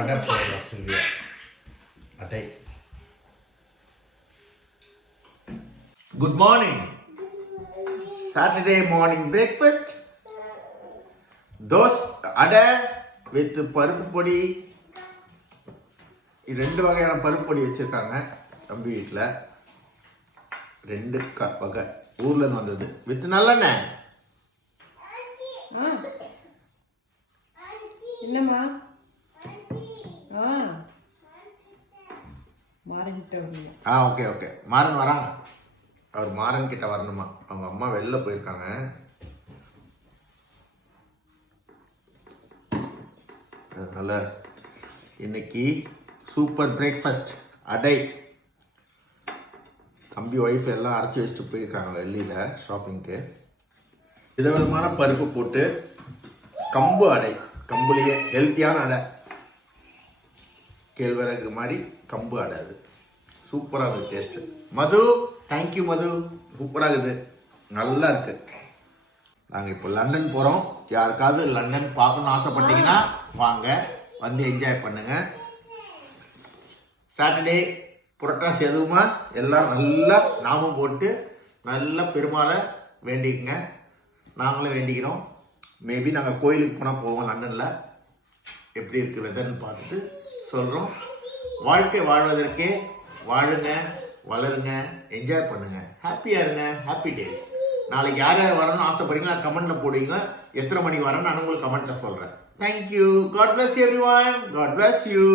அடை போடலாம் சில்வியா. அடை. Good morning. Saturday morning breakfast. Those அடை வித் பருப்பு பொடி. ரெண்டு வகையான பருப்பு பொடி வச்சிருக்காங்க தம்பி வீட்டில். ரெண்டு வகை ஊர்ல இருந்து வந்தது வித் நல்லெண்ணெய். என்னம்மா ஓகே ஓகே. மாறன் வரான். அவர் மாறன் கிட்ட வரணுமா, அவங்க அம்மா வெளில போயிருக்காங்க. அதனால இன்னைக்கு சூப்பர் பிரேக்ஃபாஸ்ட் அடை. தம்பி ஒய்ஃப் எல்லாம் அரைச்சி வச்சுட்டு போயிருக்காங்க வெளியில ஷாப்பிங்க்கு. விதவிதமான பருப்பு போட்டு கம்பு அடை. கம்புலேயே ஹெல்த்தியான அடை, கேழ்வரகு மாதிரி கம்பு அடை. அது சூப்பராக இருக்குது டேஸ்ட்டு. மது, தேங்க்யூ மது. சூப்பராக இருக்குது, நல்லா இருக்கு. நாங்கள் இப்போ லண்டன் போகிறோம். யாருக்காவது லண்டன் பார்க்கணுன்னு ஆசைப்பட்டீங்கன்னா வாங்க, வந்து என்ஜாய் பண்ணுங்க. சாட்டர்டே புரட்டாசி எதுவுமா எல்லாம் நல்லா நாமம் போட்டு நல்லா பெருமாளை வேண்டிக்கங்க. நாங்களும் வேண்டிக்கிறோம். மேபி நாங்கள் கோயிலுக்கு போனால் போவோம் லண்டனில். எப்படி இருக்குது வெதர்னு பார்த்துட்டு சொல்கிறோம். வாழ்க்கை வாழ்வதற்கே வாழுங்க, வளருங்க, என்ஜாய் பண்ணுங்க, ஹாப்பியாக இருங்க. Happy days. நாளைக்கு யார் யார் வரணும்னு ஆசைப்படுறீங்களா கமெண்ட்டில் போடுவீங்க. எத்தனை மணிக்கு வரேன்னு நான் உங்களுக்கு கமெண்ட்டில் சொல்கிறேன். Thank you. God bless everyone. God bless you.